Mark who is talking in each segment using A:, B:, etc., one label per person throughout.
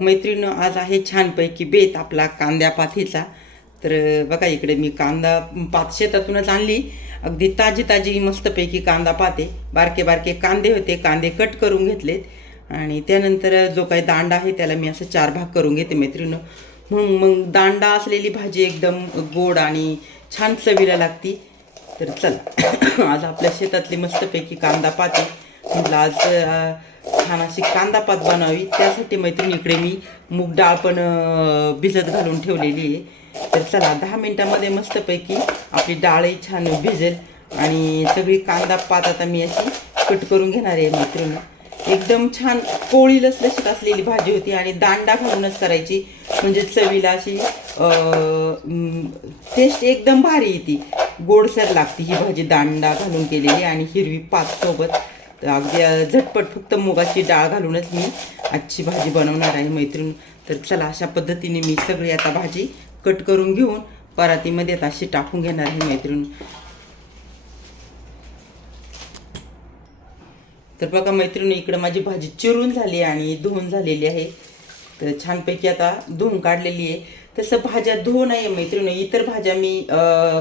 A: मैत्रिणीनं आज आहे छानपैकी बेत आपला कांद्या पाथीचा तर बघा इकडे मी कांदा पात शेतातूनच आणली. अगदी ताजी ताजी मस्तपैकी कांदा पाते. बारके बारके कांदे होते कांदे कट करून घेतलेत. आणि त्यानंतर जो काही दांडा आहे त्याला मी असं चार भाग करून घेते मैत्रिणीनं म्हणून मग दांडा असलेली भाजी एकदम गोड आणि छान चवीला लागती. तर चला आज आपल्या शेतातली मस्तपैकी कांदा पाते. म्हटलं आज छान अशी कांदा पात बनावी त्यासाठी मैत्रिणी इकडे मी मूग डाळ पण भिजत घालून ठेवलेली आहे. तर चला दहा मिनटामध्ये मस्तपैकी आपली डाळही छान भिजेल आणि सगळी कांदा पात आता मी अशी कट करून घेणार आहे मैत्रिणी. एकदम छान पोळी लसलशीत असलेली भाजी होती आणि दांडा घालूनच करायची. म्हणजे चवीला अशी टेस्ट एकदम भारी येते. गोडसर लागते ही भाजी दांडा घालून केलेली आणि हिरवी पात सोबत. तर अगदी झटपट फक्त मुगाची डाळ घालूनच मी आजची भाजी बनवणार आहे मैत्रीण. तर चला अशा पद्धतीने मी सगळी आता भाजी कट करून घेऊन परातीमध्ये आता अशी टाकून घेणार आहे मैत्रीण. तर बघा मैत्रिणी इकडं माझी भाजी चिरून झाली आणि धुवून झालेली आहे. तर छानपैकी आता धुवून काढलेली आहे. तसं भाज्या धुवू नाही आहे मैत्रिणी. इतर भाज्या मी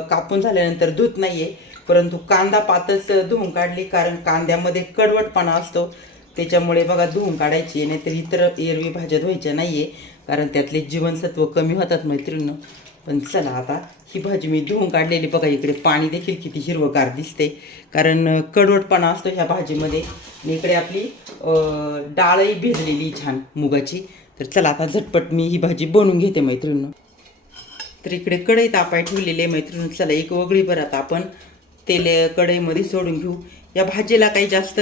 A: कापून झाल्यानंतर धुत नाही आहे परंतु कांदा पातच धुवून काढली कारण कांद्यामध्ये कडवटपणा असतो. त्याच्यामुळे बघा धुवून काढायची आहे नाहीतर इतर एरवी भाज्या धुवायच्या नाही आहे कारण त्यातले जीवनसत्व कमी होतात मैत्रिणी पण चला आता ही भाजी मी धुवून काढलेली बघा इकडे पाणी देखील किती हिरवगार दिसते कारण कडवटपणा असतो ह्या भाजीमध्ये. आणि इकडे आपली डाळही भिजलेली छान मुगाची. तर चला आता झटपट मी ही भाजी बनवून घेते मैत्रिणं तर इकडे कढई तापाय ठेवलेली आहे मैत्रिणी चला एक वगळी बरं आता आपण तेल कढईमध्ये सोडून घेऊ. या भाजीला काही जास्त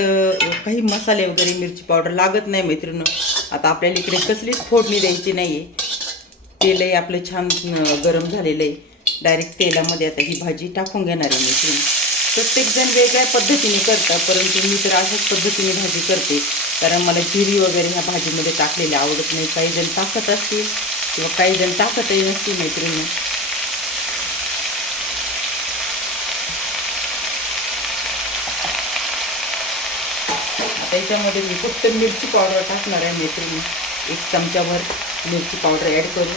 A: काही मसाले वगैरे मिरची पावडर लागत नाही मैत्रिणी आता आपल्याला इकडे कसलीच फोडणी द्यायची नाही आहे तेलही आपलं छान गरम झालेलं आहे डायरेक्ट तेलामध्ये आता ही भाजी टाकून घेणार आहे मैत्रिणी. प्रत्येकजण वेगळ्या पद्धतीने करतात परंतु मी तर अशाच पद्धतीने भाजी करते. कारण मला जिरी वगैरे ह्या भाजीमध्ये टाकलेली आवडत नाही. काही जण टाकत असतील किंवा काही जण टाकतही नसतील मैत्रिणी. आता याच्यामध्ये मी फक्त मिरची पावडर टाकणार आहे मैत्रिणी. एक चमच्याभर मिरची पावडर ॲड करू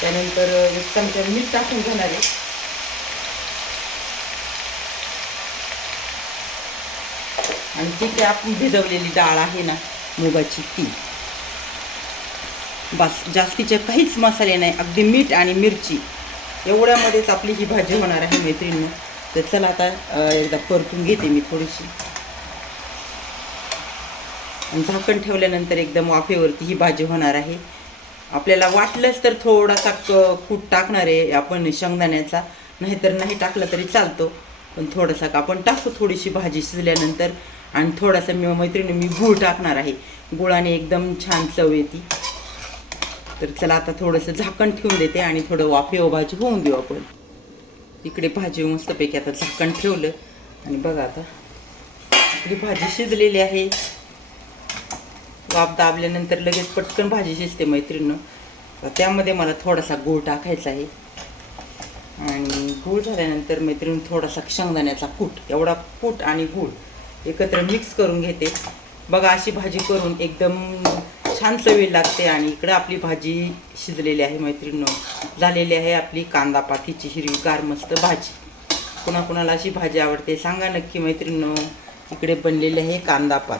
A: त्यानंतर एक चमचा मीठ टाकून घेणार आहे. आणि जी काही आपण भिजवलेली डाळ आहे ना मुगाची ती. बस जास्तीचे काहीच मसाले नाही अगदी मीठ आणि मिरची. एवढ्यामध्येच आपली ही भाजी होणार आहे मैत्रिणीनं तर चला आता एकदा परतून घेते मी थोडीशी. आणि झाकण ठेवल्यानंतर एकदम वाफेवरती ही भाजी होणार आहे. आपल्याला वाटलंच तर थोडासा क कूट टाकणार आहे आपण शेंगदाण्याचा. नाहीतर नाही टाकलं तरी चालतो. पण थोडासा आपण टाकू थोडीशी भाजी शिजल्यानंतर आणि थोडासा मी मैत्रिणी मी गूळ टाकणार आहे. गुळाने एकदम छान चव येते. तर चला आता थोडंसं झाकण ठेवून देते आणि थोडं वाफेव भाजी होऊन देऊ आपण. इकडे भाजी मस्तपैकी आता झाकण ठेवलं. आणि बघा आता आपली भाजी शिजलेली आहे. वाफ दाबल्यानंतर लगेच पटकन भाजी शिजते मैत्रिणीनं. त्यामध्ये मला थोडासा गूळ टाकायचा आहे. आणि गूळ झाल्यानंतर मैत्रीण थोडासा शेंगदाण्याचा कूट एवढा कूट आणि गूळ एकत्र मिक्स करून घेते. बघा अशी भाजी करून एकदम छान चवी लागते आणि इकडं आपली भाजी शिजलेली आहे मैत्रिणीनं झालेली आहे आपली कांदा पातीची हिरवीगार मस्त भाजी. कुणाकुणाला अशी भाजी आवडते सांगा नक्की मैत्रिणीनं इकडे बनलेली आहे कांदा पात.